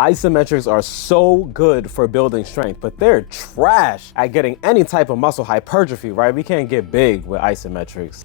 Isometrics are so good for building strength, but they're trash at getting any type of muscle hypertrophy, right? We can't get big with isometrics.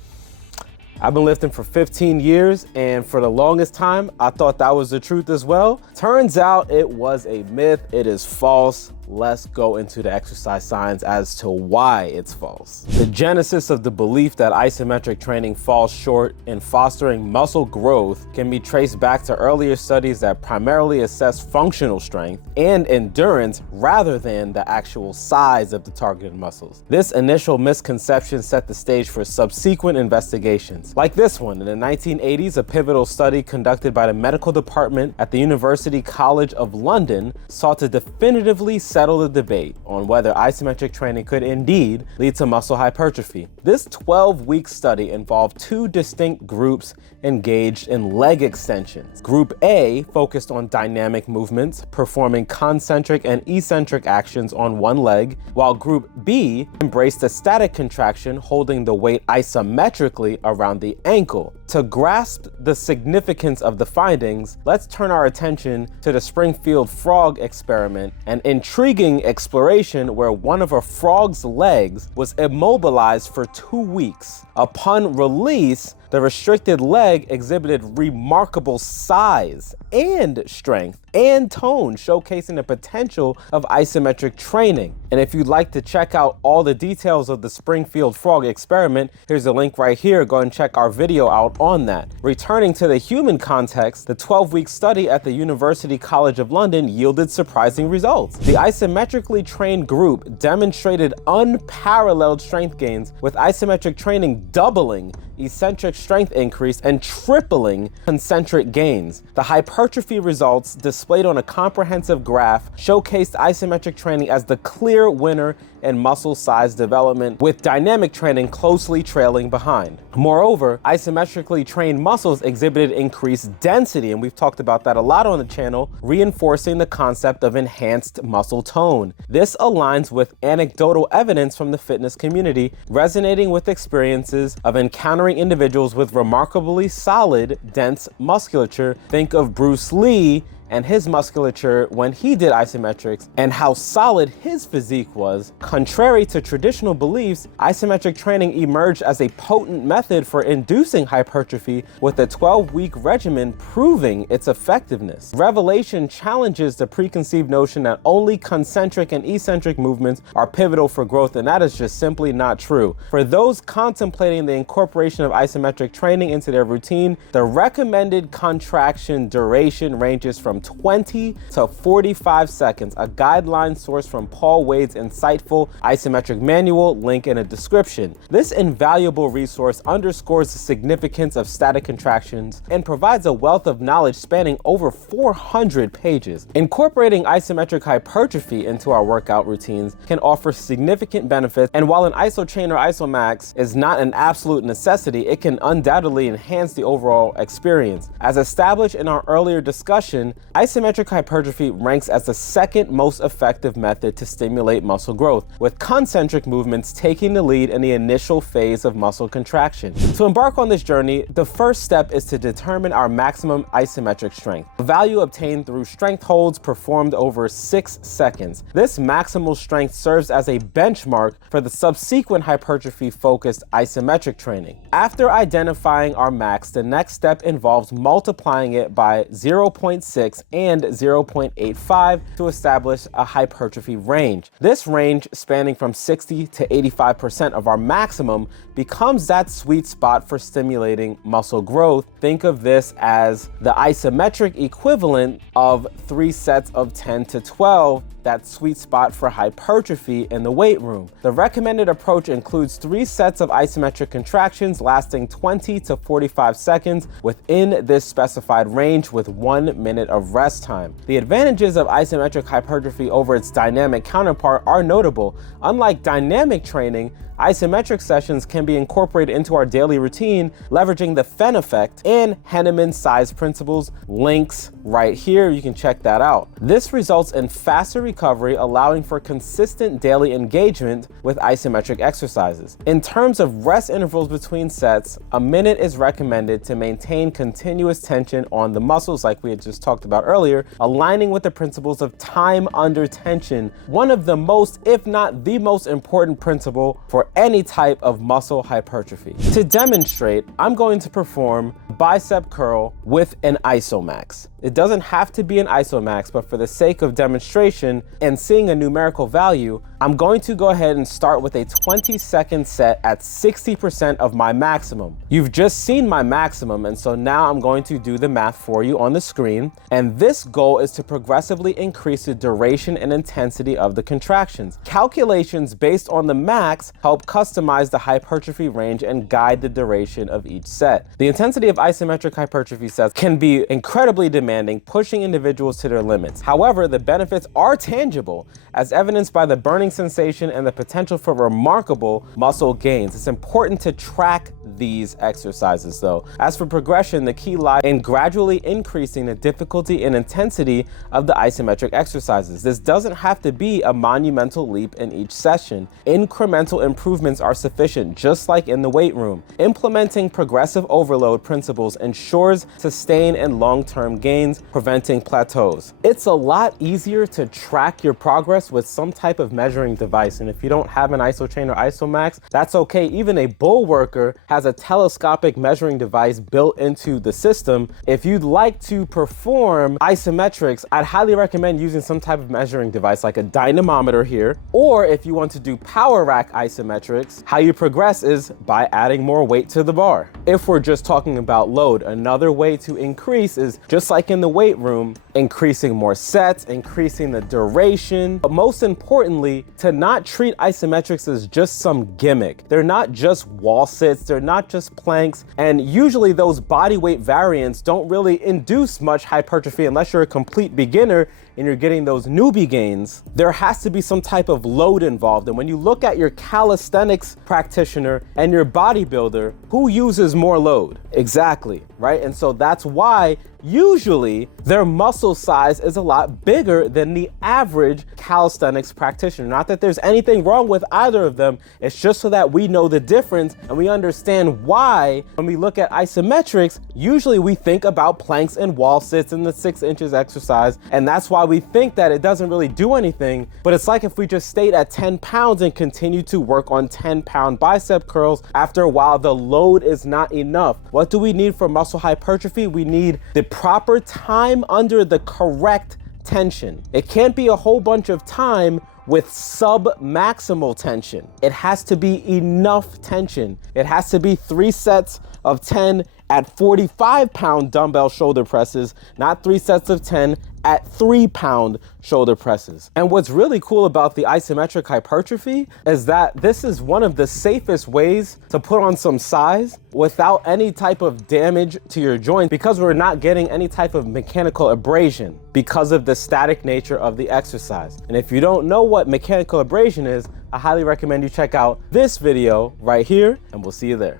I've been lifting for 15 years, and for the longest time, I thought that was the truth as well. Turns out it was a myth. It is false. Let's go into the exercise science as to why it's false. The genesis of the belief that isometric training falls short in fostering muscle growth can be traced back to earlier studies that primarily assess functional strength and endurance rather than the actual size of the targeted muscles. This initial misconception set the stage for subsequent investigations. Like this one, in the 1980s, a pivotal study conducted by the medical department at the University College of London sought to definitively settle the debate on whether isometric training could indeed lead to muscle hypertrophy. This 12-week study involved two distinct groups engaged in leg extensions. Group A focused on dynamic movements, performing concentric and eccentric actions on one leg, while Group B embraced a static contraction holding the weight isometrically around the ankle. To grasp the significance of the findings, let's turn our attention to the Springfield frog experiment, an intriguing exploration where one of a frog's legs was immobilized for 2 weeks. Upon release, the restricted leg exhibited remarkable size and strength and tone, showcasing the potential of isometric training. And if you'd like to check out all the details of the Springfield frog experiment, here's a link right here. Go and check our video out on that. Returning to the human context, the 12-week study at the University College of London yielded surprising results. The isometrically trained group demonstrated unparalleled strength gains, with isometric training doubling eccentric strength increase and tripling concentric gains. The hypertrophy results displayed on a comprehensive graph showcased isometric training as the clear winner in muscle size development, with dynamic training closely trailing behind. Moreover, isometrically trained muscles exhibited increased density, and we've talked about that a lot on the channel, reinforcing the concept of enhanced muscle tone. This aligns with anecdotal evidence from the fitness community, resonating with experiences of encountering individuals with remarkably solid, dense musculature. Think of Bruce Lee and his musculature when he did isometrics and how solid his physique was. Contrary to traditional beliefs, isometric training emerged as a potent method for inducing hypertrophy, with a 12-week regimen proving its effectiveness. Revelation challenges the preconceived notion that only concentric and eccentric movements are pivotal for growth, and that is just simply not true. For those contemplating the incorporation of isometric training into their routine, the recommended contraction duration ranges from 20 to 45 seconds, a guideline source from Paul Wade's insightful isometric manual, link in a description. This invaluable resource underscores the significance of static contractions and provides a wealth of knowledge spanning over 400 pages. Incorporating isometric hypertrophy into our workout routines can offer significant benefits, and while an IsoChain or IsoMax is not an absolute necessity, it can undoubtedly enhance the overall experience. As established in our earlier discussion, isometric hypertrophy ranks as the second most effective method to stimulate muscle growth, with concentric movements taking the lead in the initial phase of muscle contraction. To embark on this journey, the first step is to determine our maximum isometric strength, a value obtained through strength holds performed over 6 seconds. This maximal strength serves as a benchmark for the subsequent hypertrophy-focused isometric training. After identifying our max, the next step involves multiplying it by 0.6 and 0.85 to establish a hypertrophy range. This range, spanning from 60 to 85% of our maximum, becomes that sweet spot for stimulating muscle growth. Think of this as the isometric equivalent of 3 sets of 10 to 12, that sweet spot for hypertrophy in the weight room. The recommended approach includes 3 sets of isometric contractions lasting 20 to 45 seconds within this specified range, with 1 minute of rest time. The advantages of isometric hypertrophy over its dynamic counterpart are notable. Unlike dynamic training, Isometric sessions can be incorporated into our daily routine, leveraging the Fenn effect and Henneman size principles. Links right here, you can check that out. This results in faster recovery, allowing for consistent daily engagement with isometric exercises. In terms of rest intervals between sets, a minute is recommended to maintain continuous tension on the muscles like we had just talked about earlier, aligning with the principles of time under tension, one of the most, if not the most important principle for any type of muscle hypertrophy. To demonstrate, I'm going to perform bicep curl with an Isomax. It doesn't have to be an Isomax, but for the sake of demonstration and seeing a numerical value, I'm going to go ahead and start with a 20-second set at 60% of my maximum. You've just seen my maximum, and so now I'm going to do the math for you on the screen. And this goal is to progressively increase the duration and intensity of the contractions. Calculations based on the max help customize the hypertrophy range and guide the duration of each set. The intensity of isometric hypertrophy sets can be incredibly demanding, pushing individuals to their limits. However, the benefits are tangible, as evidenced by the burning sensation and the potential for remarkable muscle gains. It's important to track these exercises though. As for progression, the key lies in gradually increasing the difficulty and intensity of the isometric exercises. This doesn't have to be a monumental leap in each session. Incremental improvements are sufficient, just like in the weight room. Implementing progressive overload principles ensures sustained and long-term gains, preventing plateaus. It's a lot easier to track your progress with some type of measuring device, and if you don't have an IsoChain or Isomax, that's okay. Even a bull worker has a telescopic measuring device built into the system. If you'd like to perform isometrics, I'd highly recommend using some type of measuring device like a dynamometer here, or if you want to do power rack isometrics, how you progress is by adding more weight to the bar. If we're just talking about load, another way to increase is just like in the weight room, increasing more sets, increasing the duration, but most importantly, to not treat isometrics as just some gimmick. They're not just wall sits, they're not just planks, and usually those body weight variants don't really induce much hypertrophy unless you're a complete beginner and you're getting those newbie gains. There has to be some type of load involved, and when you look at your calisthenics practitioner and your bodybuilder, who uses more load? Exactly, right? And so that's why usually their muscle size is a lot bigger than the average calisthenics practitioner. Not that there's anything wrong with either of them, it's just so that we know the difference and we understand why when we look at isometrics, usually we think about planks and wall sits and the 6 inches exercise, and that's why we think that it doesn't really do anything. But it's like if we just stayed at 10 pounds and continue to work on 10-pound bicep curls, after a while the load is not enough. What do we need for muscle hypertrophy? We need the proper time under the correct tension. It can't be a whole bunch of time with sub-maximal tension. It has to be enough tension. It has to be 3 sets of 10 at 45-pound dumbbell shoulder presses, not 3 sets of 10 at 3-pound shoulder presses. And what's really cool about the isometric hypertrophy is that this is one of the safest ways to put on some size without any type of damage to your joint, because we're not getting any type of mechanical abrasion because of the static nature of the exercise. And if you don't know what mechanical abrasion is, I highly recommend you check out this video right here, and we'll see you there.